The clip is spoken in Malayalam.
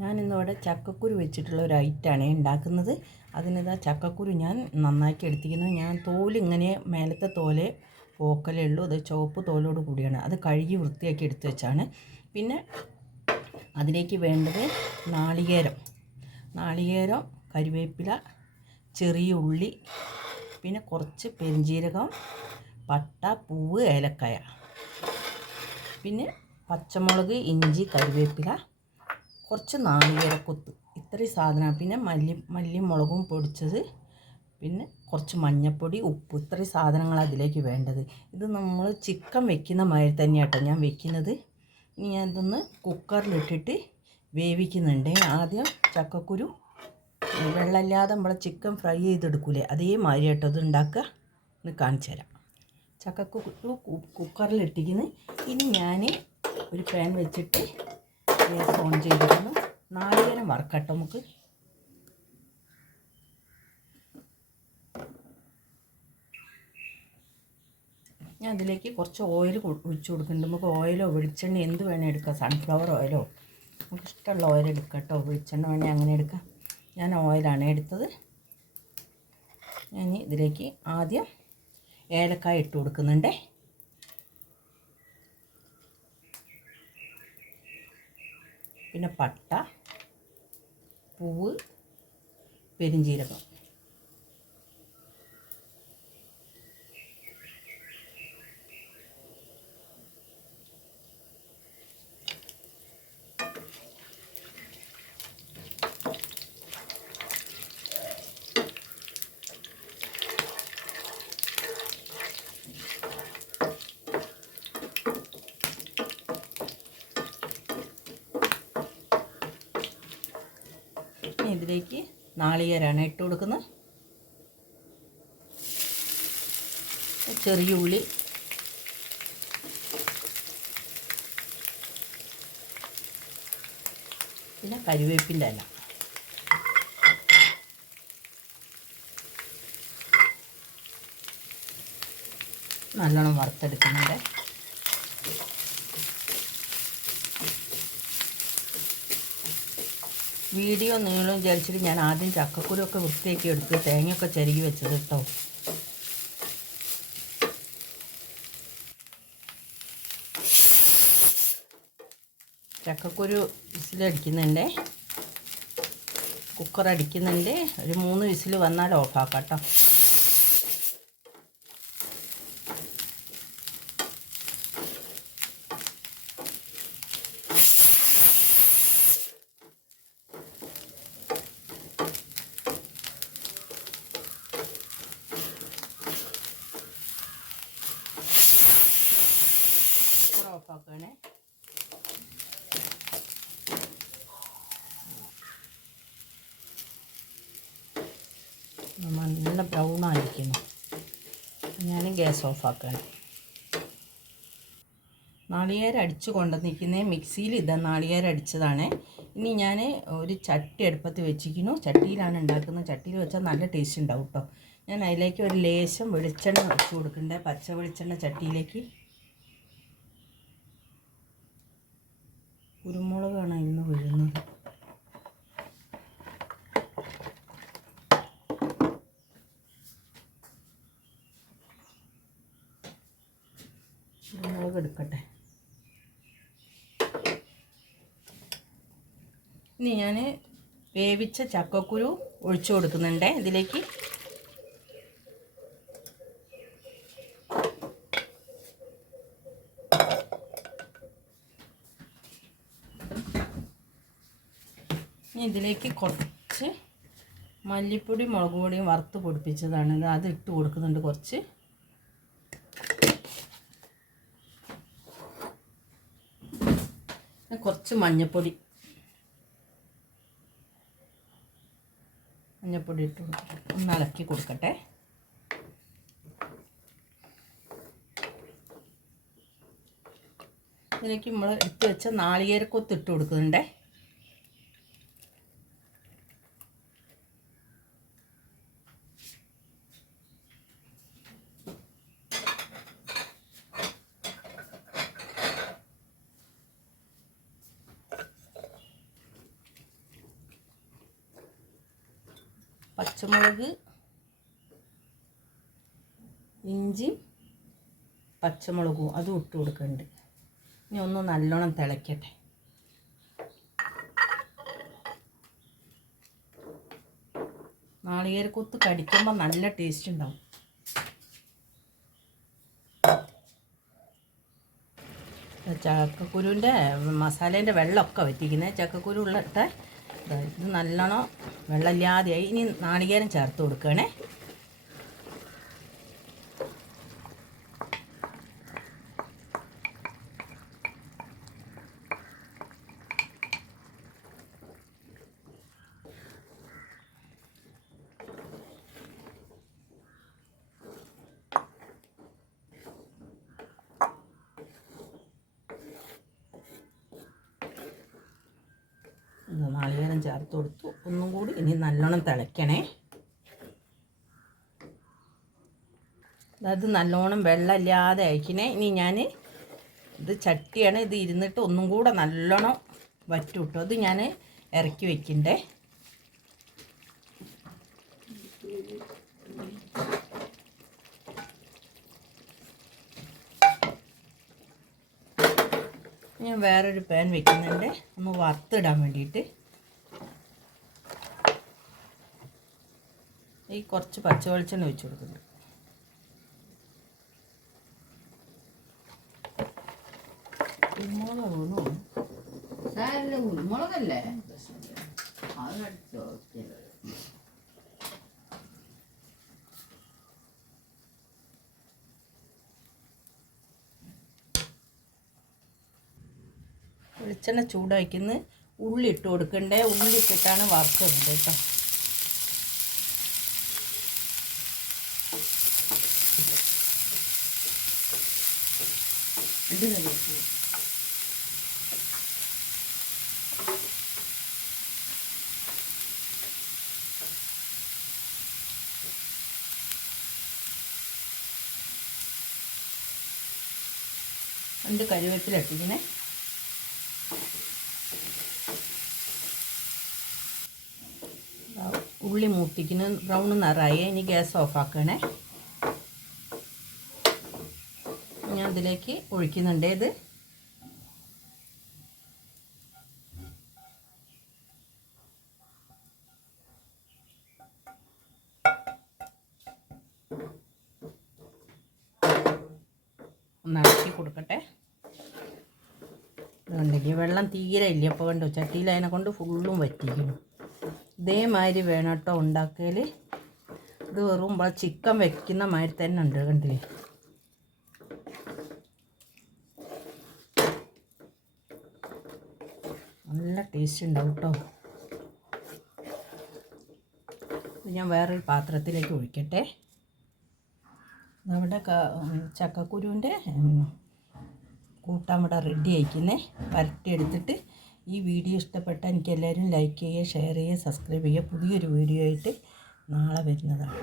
ഞാനിന്നിവിടെ ചക്കക്കുരു വെച്ചിട്ടുള്ള ഒരു ഐറ്റാണ് ഉണ്ടാക്കുന്നത്. അതിനിതാ ചക്കക്കുരു ഞാൻ നന്നാക്കി എടുത്തിരിക്കുന്നു. ഞാൻ തോൽ ഇങ്ങനെ മേലത്തെ തോലെ പോക്കലേ ഉള്ളൂ. അത് ചുവപ്പ് തോലോട് കൂടിയാണ്. അത് കഴുകി വൃത്തിയാക്കി എടുത്തു വെച്ചാണ്. പിന്നെ അതിലേക്ക് വേണ്ടത് നാളികേരം. നാളികേരം കരിവേപ്പില ചെറിയ ഉള്ളി പിന്നെ കുറച്ച് പെരിഞ്ജീരകം പട്ട പൂവ് ഏലക്കായ. പിന്നെ പച്ചമുളക് ഇഞ്ചി കരിവേപ്പില. കുറച്ച് നാളികേരക്കൊത്ത്. ഇത്രയും സാധനം പിന്നെ മല്ലി മല്ലിമുളകും പൊടിച്ചത്. പിന്നെ കുറച്ച് മഞ്ഞൾപ്പൊടി ഉപ്പ്. ഇത്രയും സാധനങ്ങൾ അതിലേക്ക് വേണ്ടത്. ഇത് നമ്മൾ ചിക്കൻ വെക്കുന്ന മാതിരി തന്നെയാട്ടോ ഞാൻ വെക്കുന്നത്. ഇനി ഞാൻ കുക്കറിലിട്ടിട്ട് വേവിക്കുന്നുണ്ട്. ആദ്യം ചക്കക്കുരു വെള്ളമില്ലാതെ നമ്മളെ ചിക്കൻ ഫ്രൈ ചെയ്തെടുക്കൂലേ? അതേമാതിരി ആട്ടോ ഇത് ഉണ്ടാക്കുക. എന്ന് കാണിച്ചു തരാം. ചക്കക്കുരു കുക്കറിലിട്ടിരിക്കുന്നത് ഇനി ഞാൻ ഒരു പാൻ വെച്ചിട്ട് ഗ്യാസ് ഓൺ ചെയ്തിരുന്നു. നാളികേരം വറക്കട്ടെ നമുക്ക്? ഞാൻ അതിലേക്ക് കുറച്ച് ഓയിൽ ഒഴിച്ചു കൊടുക്കുന്നുണ്ട്. നമുക്ക് ഓയിലോ വെളിച്ചെണ്ണ എന്ത് വേണേൽ എടുക്കാം. സൺഫ്ലവർ ഓയിലോ നമുക്ക് ഇഷ്ടമുള്ള ഓയിൽ എടുക്കാം കേട്ടോ വെളിച്ചെണ്ണ വേണേൽ അങ്ങനെ എടുക്കാം. ഞാൻ ഓയിലാണ് എടുത്തത്. ഞാൻ ഇതിലേക്ക് ആദ്യം ഏലക്കായ ഇട്ട് കൊടുക്കുന്നുണ്ട്. പിന്നെ പട്ട പൂവ് പെരിഞ്ജീരകം ഇനി ഇതിലേക്ക് നാളികേരാണ് ഇട്ട് കൊടുക്കുന്നത്. ചെറിയ ഉള്ളി. പിന്നെ കരുവേപ്പിന്റെ ഇല. നല്ലോണം വറുത്തെടുക്കുന്നുണ്ട്. വീഡിയോ നീളം വിചാരിച്ചിട്ട് ഞാൻ ആദ്യം ചക്കക്കുരൊക്കെ വൃത്തിയാക്കി എടുത്ത് തേങ്ങയൊക്കെ ചരുകി വെച്ചത് കേട്ടോ ചക്കക്കുരു വിസിലടിക്കുന്നുണ്ട് കുക്കർ അടിക്കുന്നുണ്ട്. ഒരു മൂന്ന് വിസിൽ വന്നാൽ ഓഫാക്കാം കേട്ടോ കുക്കർ ഓഫാക്കണേ നല്ല ബ്രൗൺ ആയിരിക്കുന്നു. ഞാൻ ഗ്യാസ് ഓഫാക്കണം നാളികേര അടിച്ച് കൊണ്ടുവന്നിരിക്കുന്നത് മിക്സിയിൽ ഇതാ നാളികേര അടിച്ചതാണ്. ഇനി ഞാൻ ഒരു ചട്ടി അടുപ്പത്ത് വെച്ചിരിക്കുന്നു. ചട്ടിയിലാണ് ഉണ്ടാക്കുന്നത്. ചട്ടിയിൽ വെച്ചാൽ നല്ല ടേസ്റ്റ് ഉണ്ടാവും കേട്ടോ ഞാൻ അതിലേക്ക് ഒരു ലേശം വെളിച്ചെണ്ണ ഒഴിച്ച് കൊടുക്കണ്ടേ. പച്ച വെളിച്ചെണ്ണ ചട്ടിയിലേക്ക്. കുരുമുളകാണ് ഇന്ന് വീഴുന്നത് കുരുമുളക് എടുക്കട്ടെ. ഇനി ഞാൻ വേവിച്ച ചക്കക്കുരു ഒഴിച്ചു കൊടുക്കുന്നുണ്ട്. ഇതിലേക്ക് ഇതിലേക്ക് കുറച്ച് മല്ലിപ്പൊടി മുളക് പൊടിയും വറുത്ത് പൊടിപ്പിച്ചതാണ്. അത് ഇട്ട് കൊടുക്കുന്നുണ്ട് കുറച്ച്. കുറച്ച് മഞ്ഞൾപ്പൊടി മഞ്ഞൾപ്പൊടി ഇട്ട് കൊടുക്കട്ടെ ഒന്ന് ഇളക്കി കൊടുക്കട്ടെ. ഇതിലേക്ക് നമ്മൾ എടുത്തു വെച്ച നാളികേരക്കൊത്ത് ഇട്ട് കൊടുക്കുന്നുണ്ടേ. പച്ചമുളക് ഇഞ്ചി പച്ചമുളകും അതും ഇട്ട് കൊടുക്കുന്നുണ്ട് ഇനി ഒന്ന് നല്ലോണം തിളയ്ക്കട്ടെ നാളികേരക്കൊത്ത് കടിക്കുമ്പോൾ നല്ല ടേസ്റ്റ് ഉണ്ടാവും. ചക്കക്കുരുവിന്റെ മസാലേന്റെ വെള്ളമൊക്കെ വറ്റിക്കുന്നത് ചക്കക്കുരു ഉള്ളിട്ട ഇത് നല്ലോണം വെള്ളമില്ലാതെയായി. ഇനി നാളികേരം ചേർത്ത് കൊടുക്കണേ ഇത് നാളികേരം ചേർത്ത് കൊടുത്തു. ഒന്നും കൂടി ഇനി നല്ലോണം തിളയ്ക്കണേ. അത് നല്ലോണം വെള്ളമില്ലാതെ അയക്കണേ. ഇനി ഞാൻ ഇത് ചട്ടിയാണ് ഇത് ഇരുന്നിട്ട് ഒന്നും കൂടെ നല്ലോണം വറ്റുവിട്ടു അത് ഞാൻ ഇറക്കി വെക്കണ്ടേ. ഞാൻ വേറൊരു പാൻ വെക്കുന്നുണ്ട്. ഒന്ന് വറുത്തിടാൻ വേണ്ടിയിട്ട്. ഈ കുറച്ച് പച്ച വെളിച്ചെണ്ണ ഒഴിച്ചു കൊടുക്കുന്നു. കുരുമുളക് വീണു സാരില്ല കുരുമുളകല്ലേ? അത് അടിച്ചോ വെളിച്ചെണ്ണ ചൂടാക്കുന്നു ഉള്ളി ഇട്ട് കൊടുക്കണ്ടേ? ഉള്ളി ഇട്ടിട്ടാണ് വറുക്കുന്നത് കേട്ടോ. ഇത് കഴിച്ചു രണ്ട് കരുവേപ്പിലിട്ടിങ്ങനെ ഉള്ളി മൂപ്പിക്കുന്ന ബ്രൗൺ നിറായി ഇനി ഗ്യാസ് ഓഫ് ആക്കണേ ഞാൻ ഇതിലേക്ക് ഒഴിക്കുന്നുണ്ട്. ഇത് ഒന്ന് കൊടുക്കട്ടെ. ഉണ്ടെങ്കിൽ വെള്ളം തീരെ ഇല്ല. അപ്പോൾ കണ്ടോ ചട്ടിയിൽ അതിനെ കൊണ്ട് ഫുള്ളും വറ്റിക്കുന്നു. ഇതേമാതിരി വേണം കേട്ടോ ഉണ്ടാക്കൽ ഇത് വെറും ചിക്കൻ വെക്കുന്ന മാതിരി തന്നെ ഉണ്ട് കണ്ടില്ലേ. നല്ല ടേസ്റ്റ് ഉണ്ടാവും കേട്ടോ ഞാൻ വേറൊരു പാത്രത്തിലേക്ക് ഒഴിക്കട്ടെ. നമ്മുടെ ചക്കക്കുരുവിന്റെ കൂട്ടാൻ ഇവിടെ റെഡി ആയിക്കുന്നേ. വരട്ടിയെടുത്തിട്ട് ഈ വീഡിയോ ഇഷ്ടപ്പെട്ടാൽ എനിക്ക് എല്ലാവരും ലൈക്ക് ചെയ്യുക ഷെയർ ചെയ്യുക സബ്സ്ക്രൈബ് ചെയ്യുക. പുതിയൊരു വീഡിയോ ആയിട്ട് നാളെ വരുന്നതാണ്.